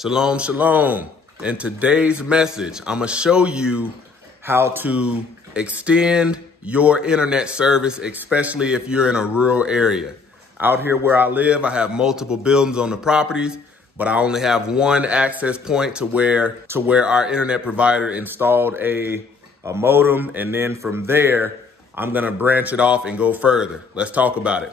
Shalom, shalom. In today's message, I'm going to show you how to extend your internet service, especially if you're in a rural area. Out here where I live, I have multiple buildings on the properties, but I only have one access point to where our internet provider installed a modem. And then from there, I'm going to branch it off and go further. Let's talk about it.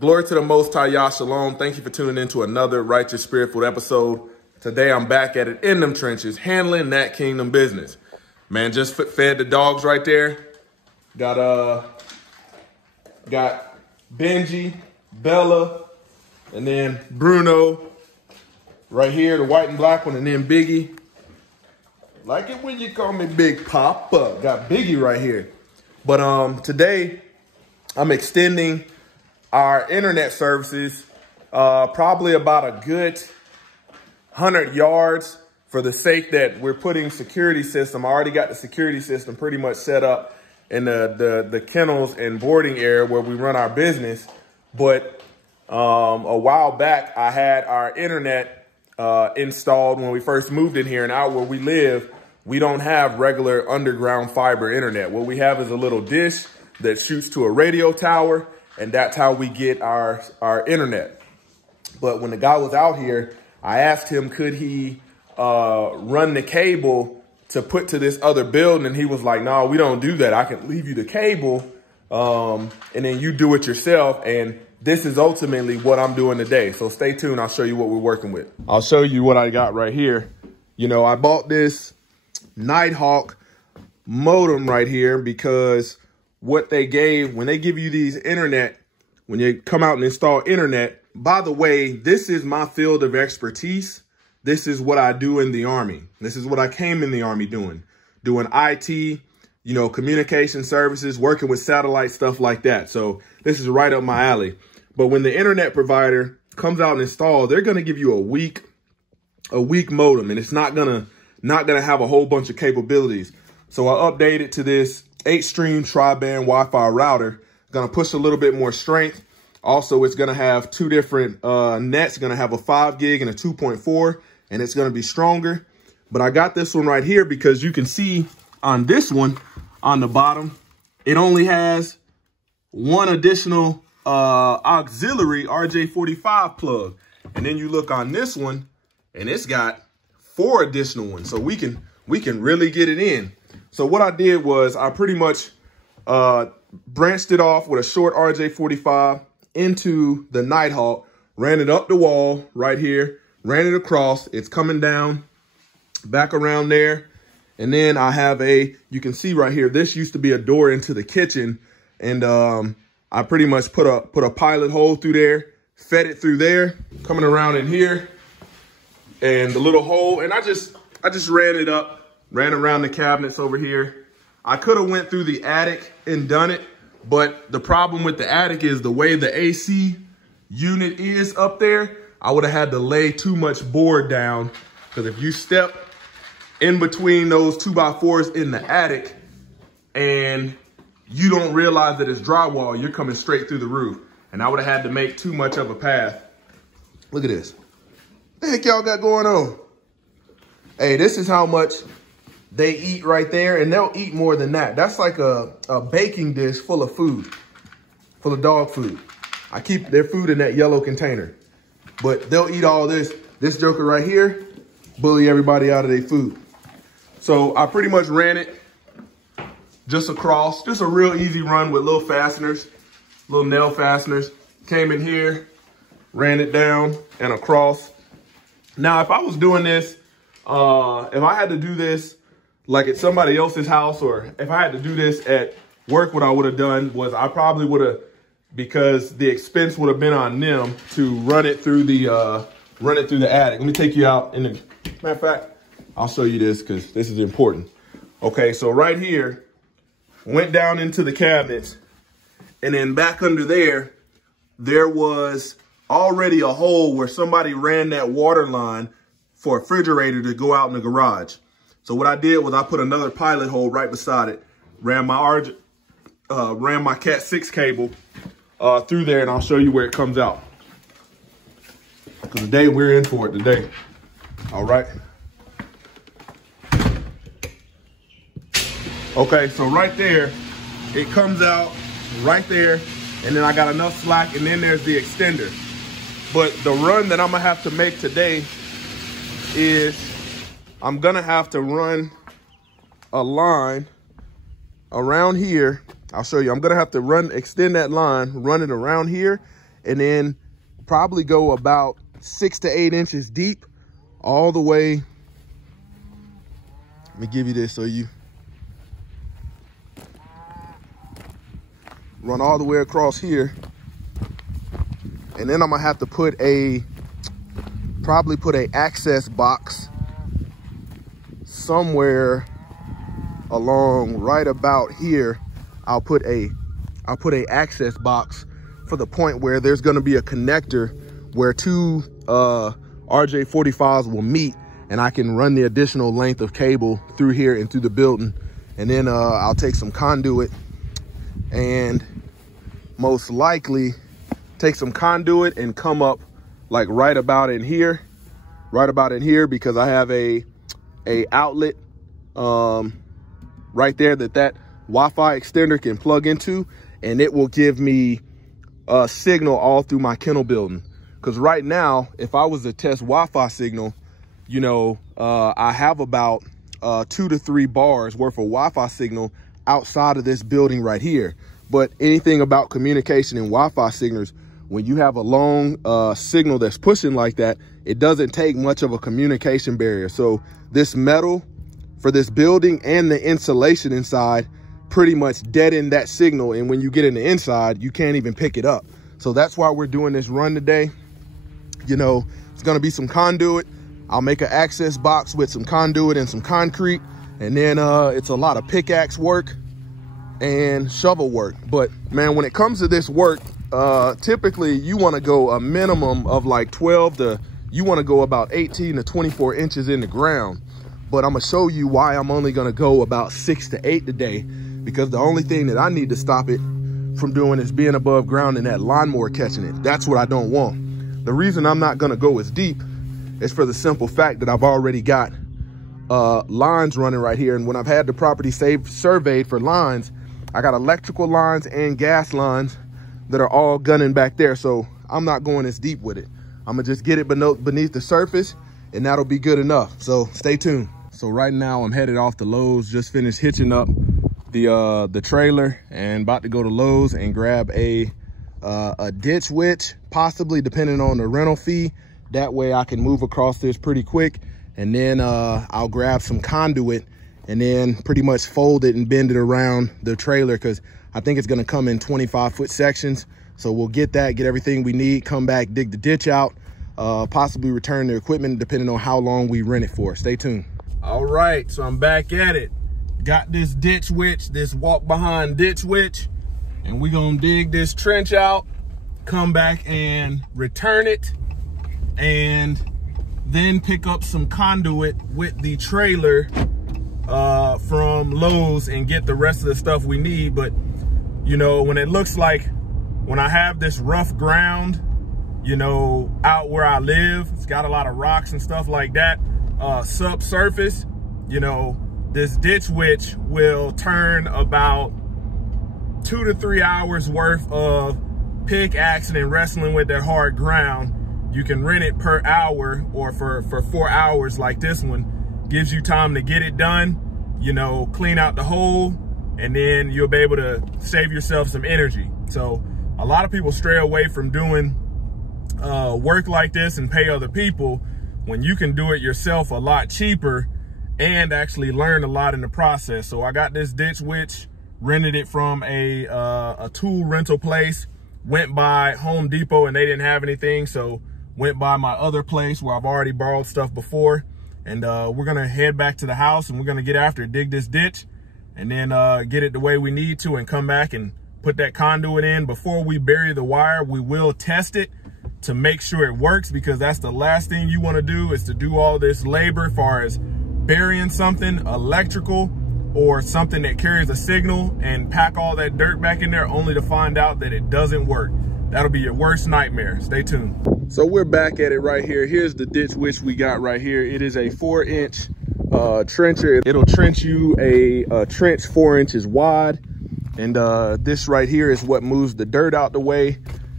Glory to the Most High, YAH Shalom. Thank you for tuning in to another Righteous Spirit-filled episode. Today, I'm back at it in them trenches, handling that kingdom business. Man, just fed the dogs right there. Got Benji, Bella, and then Bruno right here, the white and black one, and then Biggie. Like it when you call me Big Papa. Got Biggie right here. But today, I'm extending our internet services, probably about a good 100 yards for the sake that we're putting security system. I already got the security system pretty much set up in the kennels and boarding area where we run our business. But a while back, I had our internet installed when we first moved in here, and out where we live, we don't have regular underground fiber internet. What we have is a little dish that shoots to a radio tower, and that's how we get our internet. But when the guy was out here, I asked him, could he run the cable to put to this other building? And he was like, no, we don't do that. I can leave you the cable and then you do it yourself. And this is ultimately what I'm doing today. So stay tuned. I'll show you what we're working with. I'll show you what I got right here. You know, I bought this Nighthawk modem right here because what they gave, when they give you these internet, when you come out and install internet, by the way, this is my field of expertise. This is what I do in the Army. This is what I came in the Army doing IT, you know, communication services, working with satellite, stuff like that. So this is right up my alley. But when the internet provider comes out and installs, they're going to give you a weak modem, and it's not gonna have a whole bunch of capabilities. So I updated to this 8-stream tri-band Wi-Fi router. Gonna push a little bit more strength. Also, it's gonna have two different nets. Gonna have a 5 gig and a 2.4, and it's gonna be stronger. But I got this one right here because you can see on this one on the bottom, it only has one additional auxiliary RJ45 plug. And then you look on this one, and it's got 4 additional ones. So we can really get it in. So what I did was I pretty much branched it off with a short RJ45 into the Nighthawk, ran it up the wall right here, ran it across. It's coming down back around there. And then I have you can see right here, this used to be a door into the kitchen. And I pretty much put a pilot hole through there, fed it through there, coming around in here, and the little hole. And I just ran it up. Ran around the cabinets over here. I could have went through the attic and done it, but the problem with the attic is the way the AC unit is up there, I would have had to lay too much board down, because if you step in between those 2x4s in the attic and you don't realize that it's drywall, you're coming straight through the roof. And I would have had to make too much of a path. Look at this. What the heck y'all got going on? Hey, this is how much they eat right there, and they'll eat more than that. That's like a baking dish full of food, full of dog food. I keep their food in that yellow container, but they'll eat all this. This joker right here, bully everybody out of their food. So I pretty much ran it just across, just a real easy run with little fasteners, little nail fasteners. Came in here, ran it down and across. Now, if I was doing this, if I had to do this like at somebody else's house, or if I had to do this at work, what I would have done was I probably would have, because the expense would have been on them to run it through the attic. Let me take you out in Matter of fact, I'll show you this because this is important. Okay, so right here, went down into the cabinets, and then back under there, there was already a hole where somebody ran that water line for a refrigerator to go out in the garage. So what I did was I put another pilot hole right beside it, ran my Cat 6 cable through there, and I'll show you where it comes out. Because today we're in for it today. All right. Okay, so right there, it comes out right there, and then I got enough slack, and then there's the extender. But the run that I'm gonna have to make today is I'm gonna have to run a line around here. I'll show you. I'm gonna have to extend that line, run it around here, and then probably go about 6 to 8 inches deep all the way. Let me give you this so you run all the way across here. And then I'm gonna have to probably put a access box somewhere along right about here. I'll put a access box for the point where there's gonna be a connector where two RJ45s will meet, and I can run the additional length of cable through here and through the building. And then I'll take some conduit and most likely take some conduit and come up like right about in here, because I have a outlet right there that Wi-Fi extender can plug into, and it will give me a signal all through my kennel building. Because right now, if I was to test Wi-Fi signal, you know, I have about 2 to 3 bars worth of Wi-Fi signal outside of this building right here. But anything about communication and Wi-Fi signals, when you have a long signal that's pushing like that, it doesn't take much of a communication barrier. So this metal for this building and the insulation inside pretty much deaden that signal. And when you get in the inside, you can't even pick it up. So that's why we're doing this run today. You know, it's gonna be some conduit. I'll make an access box with some conduit and some concrete. And then it's a lot of pickaxe work and shovel work. But man, when it comes to this work, typically you want to go a minimum of like 12 to, you want to go about 18 to 24 inches in the ground. But I'm gonna show you why I'm only gonna go about 6 to 8 today, because the only thing that I need to stop it from doing is being above ground and that lawnmower catching it. That's what I don't want. The reason I'm not gonna go as deep is for the simple fact that I've already got lines running right here. And when I've had the property surveyed for lines, I got electrical lines and gas lines that are all gunning back there. So I'm not going as deep with it. I'm gonna just get it beneath the surface, and that'll be good enough. So stay tuned. So right now I'm headed off to Lowe's, just finished hitching up the trailer and about to go to Lowe's and grab a ditch witch, possibly, depending on the rental fee. That way I can move across this pretty quick. And then I'll grab some conduit and then pretty much fold it and bend it around the trailer, because I think it's gonna come in 25-foot sections. So we'll get everything we need, come back, dig the ditch out, possibly return the equipment depending on how long we rent it for. Stay tuned. All right, so I'm back at it. Got this ditch witch, this walk behind ditch witch, and we're gonna dig this trench out, come back and return it, and then pick up some conduit with the trailer from Lowe's and get the rest of the stuff we need. But you know, when it looks like, when I have this rough ground, you know, out where I live, it's got a lot of rocks and stuff like that, subsurface, you know, this ditch witch will turn about 2 to 3 hours worth of pickaxing and wrestling with that hard ground. You can rent it per hour, or for 4 hours like this one. Gives you time to get it done, you know, clean out the hole, and then you'll be able to save yourself some energy. So a lot of people stray away from doing work like this and pay other people, when you can do it yourself a lot cheaper and actually learn a lot in the process. So I got this ditch witch, rented it from a tool rental place, went by Home Depot and they didn't have anything, so went by my other place where I've already borrowed stuff before, And we're gonna head back to the house and we're gonna get after it, dig this ditch, and then get it the way we need to and come back and put that conduit in. Before we bury the wire, we will test it to make sure it works, because that's the last thing you want to do, is to do all this labor as far as burying something electrical or something that carries a signal and pack all that dirt back in there only to find out that it doesn't work. That'll be your worst nightmare. Stay tuned. So we're back at it right here. Here's the ditch witch we got right here. It is a 4-inch trencher. It'll trench you a trench 4 inches wide. And this right here is what moves the dirt out the way.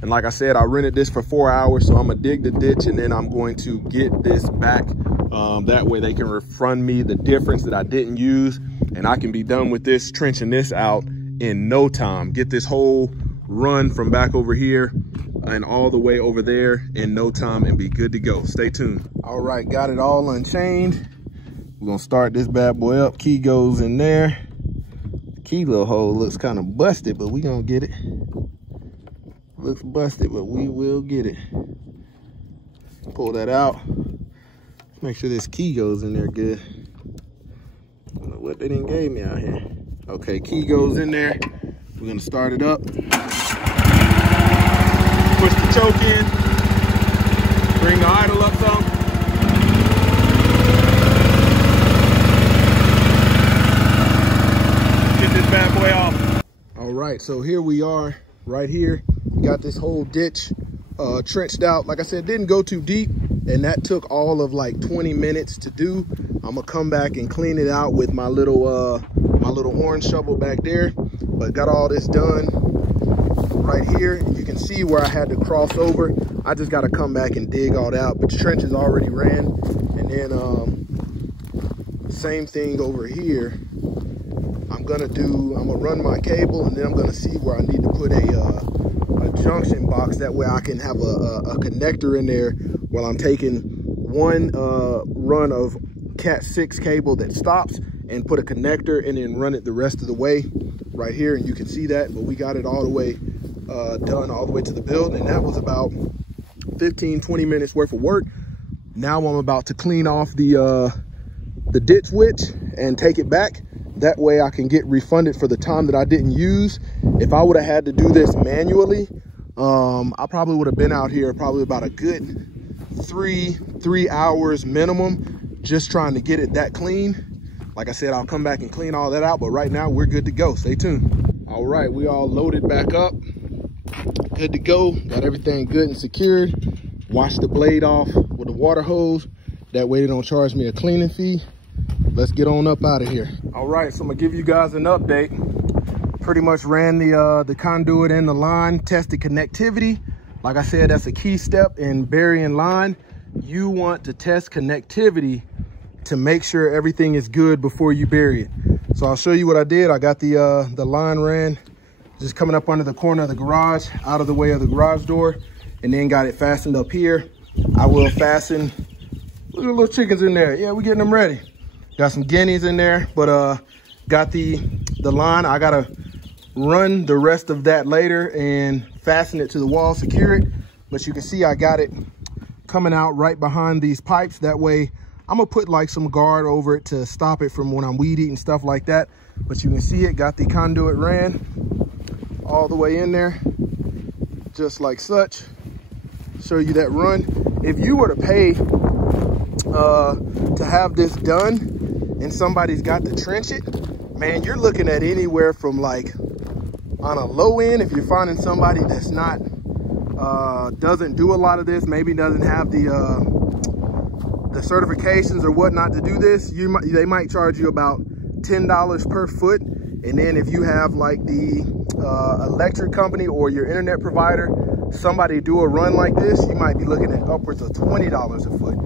And like I said, I rented this for 4 hours, so I'm gonna dig the ditch and then I'm going to get this back. That way they can refund me the difference that I didn't use, and I can be done with this, trenching this out in no time. Get this whole run from back over here and all the way over there in no time and be good to go. Stay tuned. All right, got it all unchained. We're gonna start this bad boy up. Key goes in there. The key little hole looks kind of busted, but we gonna get it. Looks busted, but we will get it. Pull that out. Make sure this key goes in there good. I don't know what they didn't gave me out here. Okay, key goes in there. We're gonna start it up. Push the choke in. Bring the idle up some. Get this bad boy off. All right, so here we are, right here. Got this whole ditch trenched out. Like I said, didn't go too deep, and that took all of like 20 minutes to do. I'm gonna come back and clean it out with my little orange shovel back there. But got all this done right here. You can see where I had to cross over. I just got to come back and dig all that out, but the trench is already ran. And then same thing over here. I'm gonna run my cable, and then I'm gonna see where I need to put a junction box. That way I can have a connector in there while I'm taking one run of Cat 6 cable that stops, and put a connector and then run it the rest of the way right here. And you can see that, but we got it all the way done all the way to the build, and that was about 15-20 minutes worth of work. Now I'm about to clean off the ditch witch and take it back. That way I can get refunded for the time that I didn't use. If I would have had to do this manually, I probably would have been out here probably about a good three hours minimum, just trying to get it that clean. Like I said, I'll come back and clean all that out, but right now we're good to go. Stay tuned. All right, we all loaded back up. Good to go. Got everything good and secured. Wash the blade off with a water hose. That way they don't charge me a cleaning fee. Let's get on up out of here. All right, so I'm gonna give you guys an update. Pretty much ran the conduit and the line, tested connectivity. Like I said, that's a key step in burying line. You want to test connectivity to make sure everything is good before you bury it. So I'll show you what I did. I got the line ran, just coming up under the corner of the garage, out of the way of the garage door, and then got it fastened up here. I will fasten, look at the little chickens in there. Yeah, we're getting them ready. Got some guineas in there, but got the line. I gotta run the rest of that later and fasten it to the wall, secure it. But you can see I got it coming out right behind these pipes. That way I'm gonna put like some guard over it to stop it from when I'm weed eating, stuff like that. But you can see it, got the conduit ran all the way in there, just like such. Show you that run. If you were to pay to have this done and somebody's got to trench it, man, you're looking at anywhere from, like, on a low end, if you're finding somebody that's not doesn't do a lot of this, maybe doesn't have the certifications or whatnot to do this, they might charge you about $10 per foot. And then if you have like the electric company or your internet provider, somebody do a run like this, you might be looking at upwards of $20 a foot.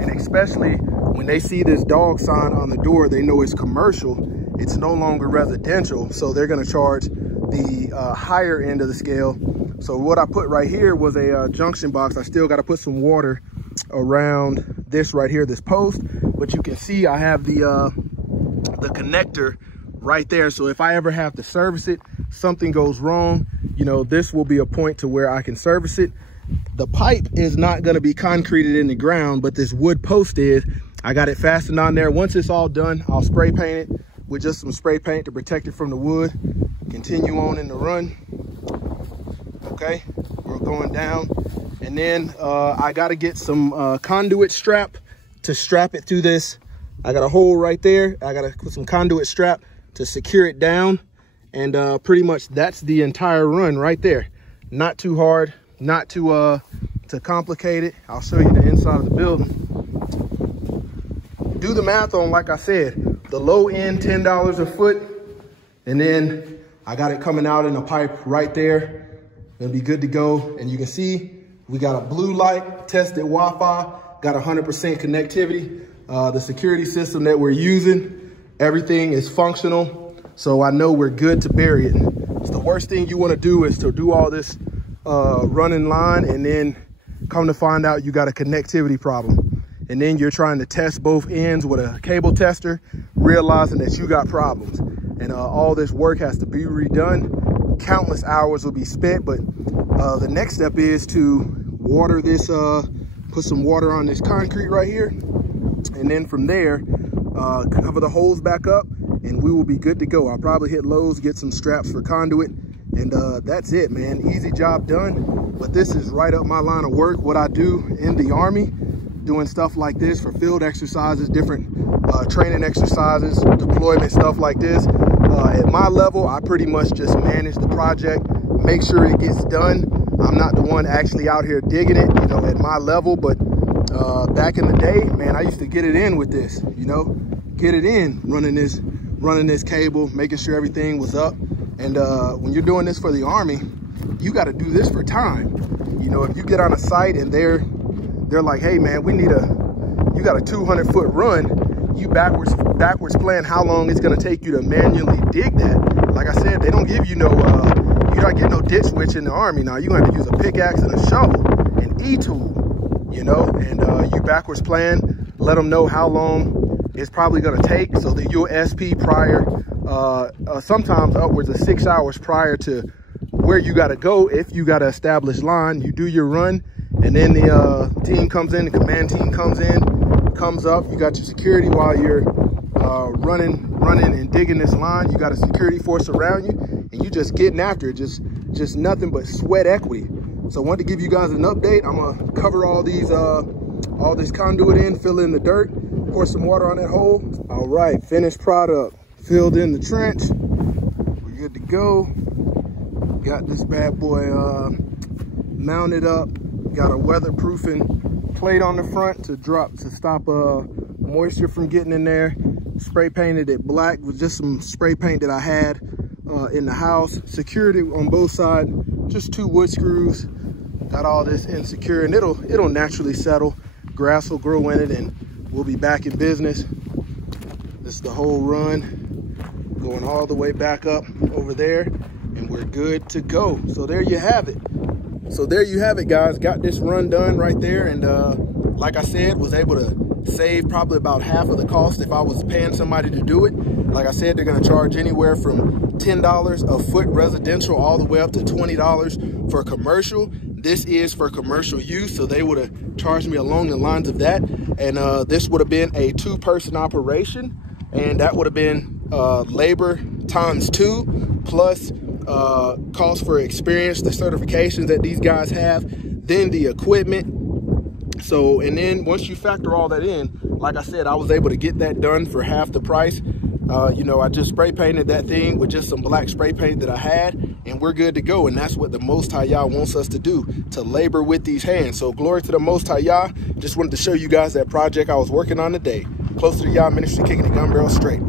And especially when they see this dog sign on the door, they know it's commercial, it's no longer residential, so they're gonna charge the higher end of the scale. So what I put right here was a junction box. I still gotta put some water around this right here, this post, but you can see I have the connector right there. So if I ever have to service it, something goes wrong, you know, this will be a point to where I can service it. The pipe is not going to be concreted in the ground, but this wood post is, I got it fastened on there. Once it's all done, I'll spray paint it with just some spray paint to protect it from the wood. Continue on in the run. Okay, we're going down. And then I got to get some conduit strap to strap it through this. I got a hole right there. I got to put some conduit strap to secure it down. And pretty much that's the entire run right there. Not too hard, not too complicated. I'll show you the inside of the building. Do the math on, like I said, the low end, $10 a foot. And then I got it coming out in a pipe right there. It'll be good to go. And you can see we got a blue light, tested Wi-Fi, got 100% connectivity. The security system that we're using, everything is functional. So I know we're good to bury it. So the worst thing you want to do is to do all this running line and then come to find out you got a connectivity problem. And then you're trying to test both ends with a cable tester, realizing that you got problems. And all this work has to be redone. Countless hours will be spent, but the next step is to water this, put some water on this concrete right here. And then from there, cover the holes back up and we will be good to go. I'll probably hit Lowe's, get some straps for conduit. And that's it, man. Easy job done. But this is right up my line of work, what I do in the Army, doing stuff like this for field exercises, different training exercises, deployment, stuff like this. At my level, I pretty much just manage the project, make sure it gets done. I'm not the one actually out here digging it, you know, at my level. But back in the day, man, I used to get it in with this, you know, get it in, running this cable, making sure everything was up. And when you're doing this for the Army, you got to do this for time. You know, if you get on a site and they're like, hey man, you got a 200-foot run, you backwards plan how long it's going to take you to manually dig that. Like I said, they don't give you no, you're not getting no ditch witch in the Army. Now you're going to have to use a pickaxe and a shovel, an E-tool, you know, and you backwards plan, let them know how long it's probably going to take so that you'll SP prior, sometimes upwards of 6 hours prior to where you got to go. If you got to establish line, you do your run, and then the team comes in, the command team comes up, you got your security while you're running and digging this line. You got a security force around you, and you just getting after it, just nothing but sweat equity. So I wanted to give you guys an update. I'm gonna cover all this conduit in, fill in the dirt, pour some water on that hole. All right, finished product, filled in the trench. We're good to go. Got this bad boy mounted up. Got a weatherproofing plate on the front to stop moisture from getting in there. Spray painted it black with just some spray paint that I had in the house. Secured it on both sides, just 2 wood screws. Got all this insecure, and it'll naturally settle. Grass will grow in it, and we'll be back in business. This is the whole run, going all the way back up over there, and we're good to go. So there you have it. So there you have it, guys. Got this run done right there, and like I said, was able to save probably about half of the cost if I was paying somebody to do it. Like I said, they're going to charge anywhere from $10 a foot residential all the way up to $20 for commercial. This is for commercial use, so they would have charged me along the lines of that. And this would have been a 2-person operation, and that would have been labor times 2 plus cost for experience, the certifications that these guys have, then the equipment. So, and then once you factor all that in, like I said, I was able to get that done for half the price. You know, I just spray painted that thing with just some black spray paint that I had, and we're good to go. And that's what the Most High Yah wants us to do, to labor with these hands. So glory to the Most High Yah. Just wanted to show you guys that project I was working on today. Close to the YAH Ministry, kicking the gun barrel straight.